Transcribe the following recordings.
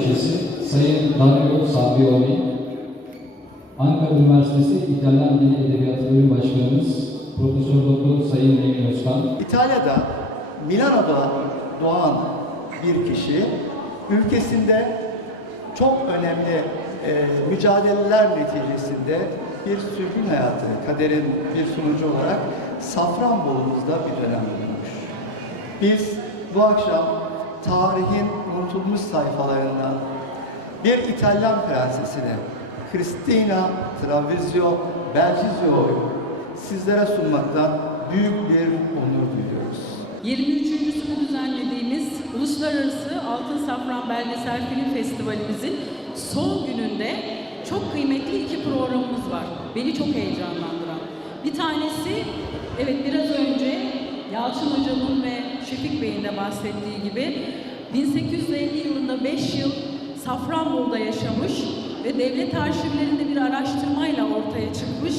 Dario Savioli, Ankara Üniversitesi İtalyan Dili Edebiyatı Bölüm Başkanımız Profesör Doktor Sayın Emin Özkan, İtalya'da Milano'da doğan bir kişi ülkesinde çok önemli e, mücadeleler neticesinde bir sürgün hayatı, kaderin bir sonucu olarak Safranbolu'muzda bir dönem bulunmuş. Biz bu akşam tarihin unutulmuş sayfalarından bir İtalyan prensesini Cristina Travizio Belgizio'yu sizlere sunmaktan büyük bir onur duyuyoruz. 23.sünü düzenlediğimiz Uluslararası Altın Safran Belgesel Film Festivalimizin son gününde çok kıymetli iki programımız var. Beni çok heyecanlandıran. Bir tanesi, evet biraz önce Yalçın Hocam'ın ve Şefik Bey'in de bahsettiği gibi 1850 yılında 5 yıl Safranbolu'da yaşamış ve devlet arşivlerinde bir araştırmayla ortaya çıkmış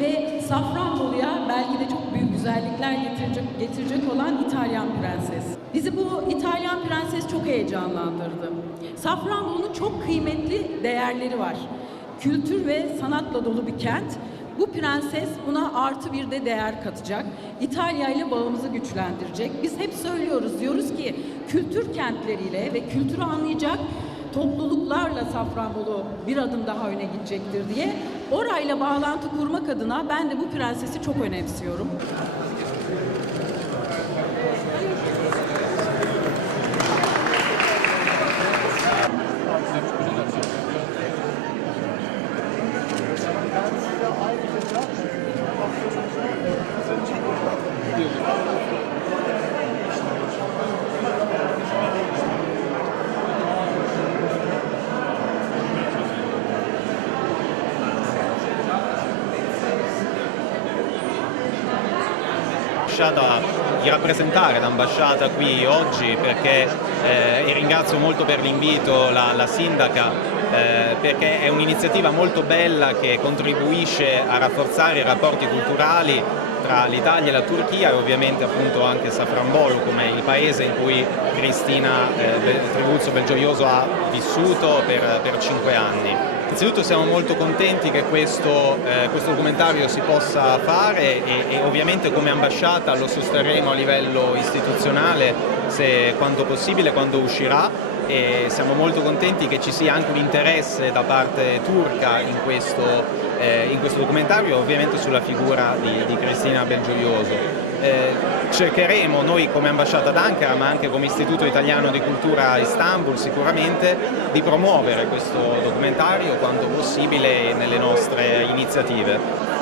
ve Safranbolu'ya belki de çok büyük güzellikler getirecek, getirecek olan İtalyan prenses. Bizi bu İtalyan prenses çok heyecanlandırdı. Safranbolu'nun çok kıymetli değerleri var. Kültür ve sanatla dolu bir kent. Bu prenses buna artı bir de değer katacak. İtalya ile bağımızı güçlendirecek. Biz hep söylüyoruz, diyoruz ki kültür kentleriyle ve kültürü anlayacak topluluklarla Safranbolu bir adım daha öne gidecektir diye orayla bağlantı kurmak adına ben de bu prensesi çok önemsiyorum. Riusciato di rappresentare l'ambasciata qui oggi perché, eh, e ringrazio molto per l'invito la, la sindaca eh, perché è un'iniziativa molto bella che contribuisce a rafforzare i rapporti culturali tra l'Italia e la Turchia e ovviamente appunto anche Safranbolu come il paese in cui Cristina eh, Tribuzzo Belgioioso ha vissuto per, per cinque anni. Innanzitutto siamo molto contenti che questo, eh, questo documentario si possa fare e, e ovviamente come ambasciata lo sosterremo a livello istituzionale se quanto possibile quando uscirà e siamo molto contenti che ci sia anche un interesse da parte turca in questo, eh, in questo documentario ovviamente sulla figura di, di Cristina Belgioioso. Eh, cercheremo noi come ambasciata ad Ankara ma anche come Istituto Italiano di Cultura a Istanbul sicuramente di promuovere questo documentario quanto possibile nelle nostre iniziative.